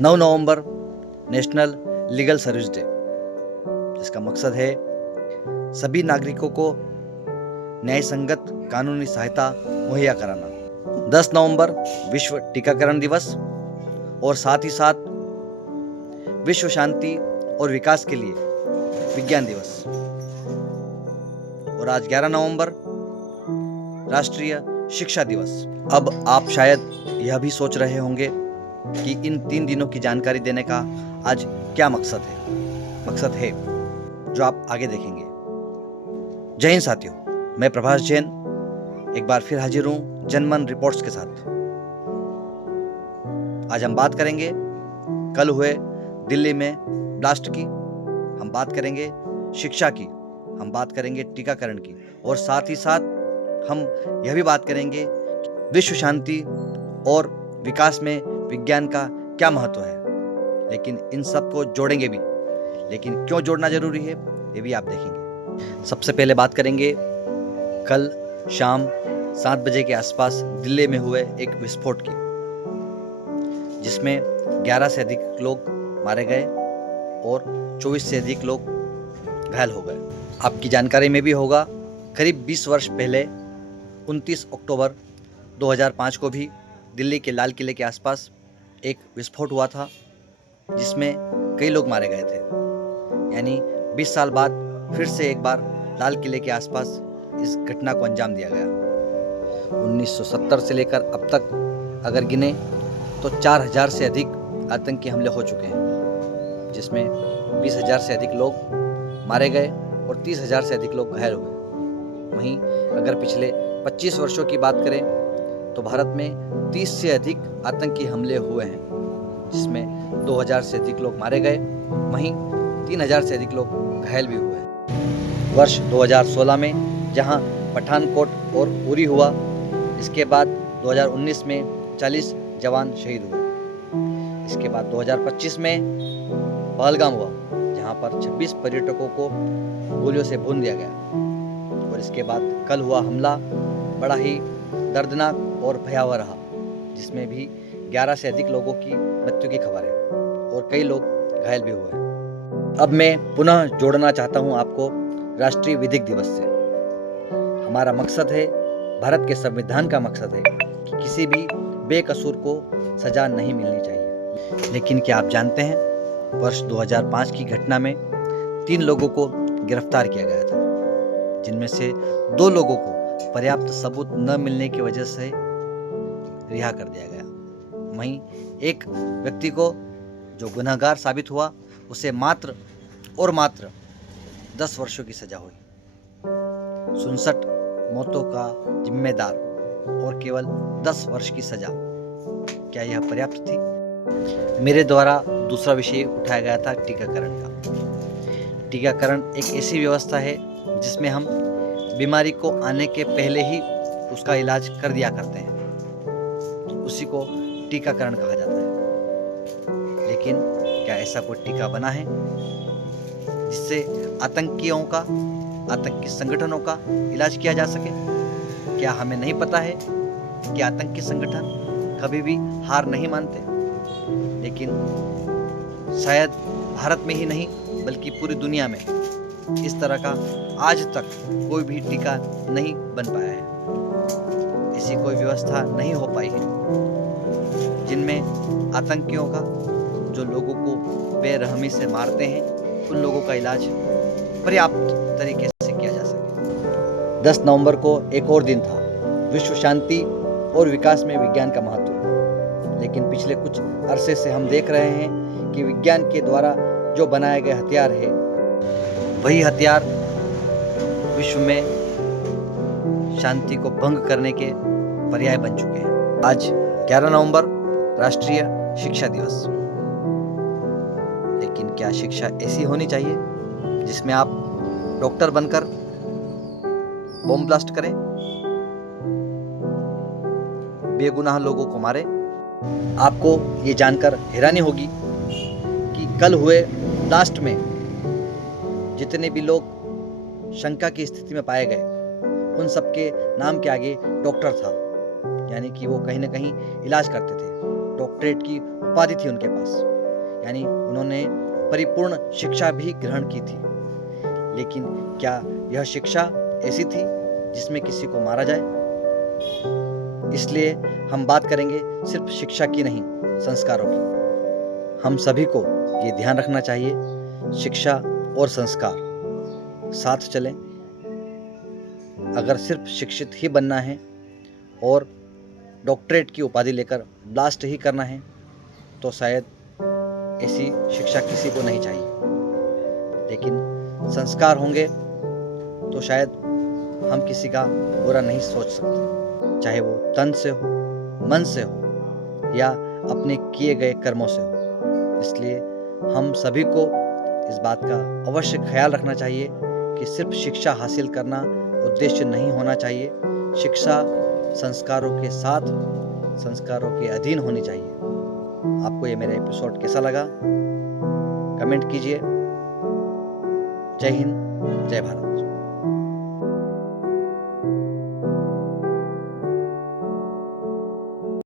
9 नवंबर national legal service day, जिसका मकसद है सभी नागरिकों को न्याय संगत कानूनी सहायता मुहैया कराना। 10 नवंबर विश्व टीकाकरण दिवस और साथ ही साथ विश्व शांति और विकास के लिए विज्ञान दिवस। और आज 11 नवंबर राष्ट्रीय शिक्षा दिवस। अब आप शायद यह भी सोच रहे होंगे कि इन 3 दिनों की जानकारी देने का आज क्या मकसद है जो आप आगे देखेंगे। जय हिंद साथियों, मैं प्रभास जैन एक बार फिर हाजिर हूं जनमन रिपोर्ट्स के साथ। आज हम बात करेंगे कल हुए दिल्ली में ब्लास्ट की, हम बात करेंगे शिक्षा की, हम बात करेंगे टीकाकरण की, और साथ ही साथ हम यह भी बात करेंगे विश्व शांति और विकास में विज्ञान का क्या महत्व है। लेकिन इन सब को जोड़ेंगे भी, लेकिन क्यों जोड़ना जरूरी है ये भी आप देखेंगे। सबसे पहले बात करेंगे कल शाम 7 बजे के आसपास दिल्ली में हुए एक विस्फोट की, जिसमें 11 से अधिक लोग मारे गए और 24 से अधिक लोग घायल हो गए। आपकी जानकारी में भी होगा, करीब 20 वर्ष पहले 29 अक्टूबर 2005 को भी दिल्ली के लाल किले के आसपास एक विस्फोट हुआ था, जिसमें कई लोग मारे गए थे। यानी 20 साल बाद फिर से एक बार लाल किले के आसपास इस घटना को अंजाम दिया गया। 1970 से लेकर अब तक अगर गिने तो 4000 से अधिक आतंकी हमले हो चुके हैं, जिसमें 20,000 से अधिक लोग मारे गए और 30,000 से अधिक लोग घायल हुए। वहीं अगर पिछले 25 वर्षों की बात करें तो भारत में 30 से अधिक आतंकी हमले हुए हैं, जिसमें 2000 से अधिक लोग मारे गए, वहीं 3000 से अधिक लोग घायल भी हुए। वर्ष 2016 में जहां पठानकोट और उरी हुआ, इसके बाद 2019 में 40 जवान शहीद हुए। इसके बाद 2025 में पहलगाम हुआ, जहां पर 26 पर्यटकों को गोलियों से भून दिया गया। और इसके बाद कल हुआ हमला बड़ा ही दर्दनाक और भयावह रहा, जिसमें भी 11 से अधिक लोगों की मृत्यु की खबर है और कई लोग घायल भी हुए। अब मैं पुनः जोड़ना चाहता हूं आपको राष्ट्रीय विधिक दिवस से। हमारा मकसद है, भारत के संविधान का मकसद है कि किसी भी बेकसूर को सजा नहीं मिलनी चाहिए। लेकिन क्या आप जानते हैं, वर्ष 2005 की घटना में 3 लोगों को गिरफ्तार किया गया था, जिनमें से 2 लोगों को पर्याप्त सबूत न मिलने की वजह से रिहा कर दिया गया। वहीं एक व्यक्ति को जो गुनहगार साबित हुआ, उसे मात्र 10 वर्षों की सजा हुई। 67 मौतों का जिम्मेदार और केवल 10 वर्ष की सजा, क्या यह पर्याप्त थी? मेरे द्वारा दूसरा विषय उठाया गया था टीकाकरण का। टीकाकरण एक ऐसी व्यवस्था है जिसमें हम बीमारी को आने के पहले ही उसका इलाज कर दिया करते हैं, तो उसी को टीकाकरण कहा जाता है। लेकिन क्या ऐसा कोई टीका बना है जिससे आतंकी संगठनों का इलाज किया जा सके? क्या हमें नहीं पता है कि आतंकी संगठन कभी भी हार नहीं मानते? लेकिन शायद भारत में ही नहीं बल्कि पूरी दुनिया में इस तरह का आज तक कोई भी टीका नहीं बन पाया है। ऐसी कोई व्यवस्था नहीं हो पाई है जिनमें आतंकियों का, जो लोगों को बेरहमी से मारते हैं, उन लोगों का इलाज पर्याप्त तरीके से किया जा सके। 10 नवंबर को एक और दिन था, विश्व शांति और विकास में विज्ञान का महत्व। लेकिन पिछले कुछ अरसे से हम देख रहे हैं कि विज्ञान के द्वारा जो बनाए गए हथियार है, वही हथियार विश्व में शांति को भंग करने के पर्याय बन चुके हैं। आज 11 नवंबर राष्ट्रीय शिक्षा दिवस। लेकिन क्या शिक्षा ऐसी होनी चाहिए जिसमें आप डॉक्टर बनकर बॉम्ब ब्लास्ट करें, बेगुनाह लोगों को मारें? आपको ये जानकर हैरानी होगी कि कल हुए ब्लास्ट में जितने भी लोग शंका की स्थिति में पाए गए, उन सबके नाम के आगे डॉक्टर था, यानी कि वो कहीं ना कहीं इलाज करते थे, डॉक्टरेट की उपाधि थी उनके पास। यानी उन्होंने परिपूर्ण शिक्षा भी ग्रहण की थी। लेकिन क्या यह शिक्षा ऐसी थी जिसमें किसी को मारा जाए? इसलिए हम बात करेंगे सिर्फ शिक्षा की नहीं, संस्कारों की। हम सभी को ये ध्यान रखना चाहिए, शिक्षा और संस्कार साथ चलें। अगर सिर्फ शिक्षित ही बनना है और डॉक्टरेट की उपाधि लेकर ब्लास्ट ही करना है तो शायद ऐसी शिक्षा किसी को नहीं चाहिए। लेकिन संस्कार होंगे तो शायद हम किसी का बुरा नहीं सोच सकते, चाहे वो तन से हो, मन से हो या अपने किए गए कर्मों से हो। इसलिए हम सभी को इस बात का अवश्य ख्याल रखना चाहिए कि सिर्फ शिक्षा हासिल करना उद्देश्य नहीं होना चाहिए। शिक्षा संस्कारों के साथ, संस्कारों के अधीन होनी चाहिए। आपको ये मेरा एपिसोड कैसा लगा कमेंट कीजिए। जय हिंद, जय भारत।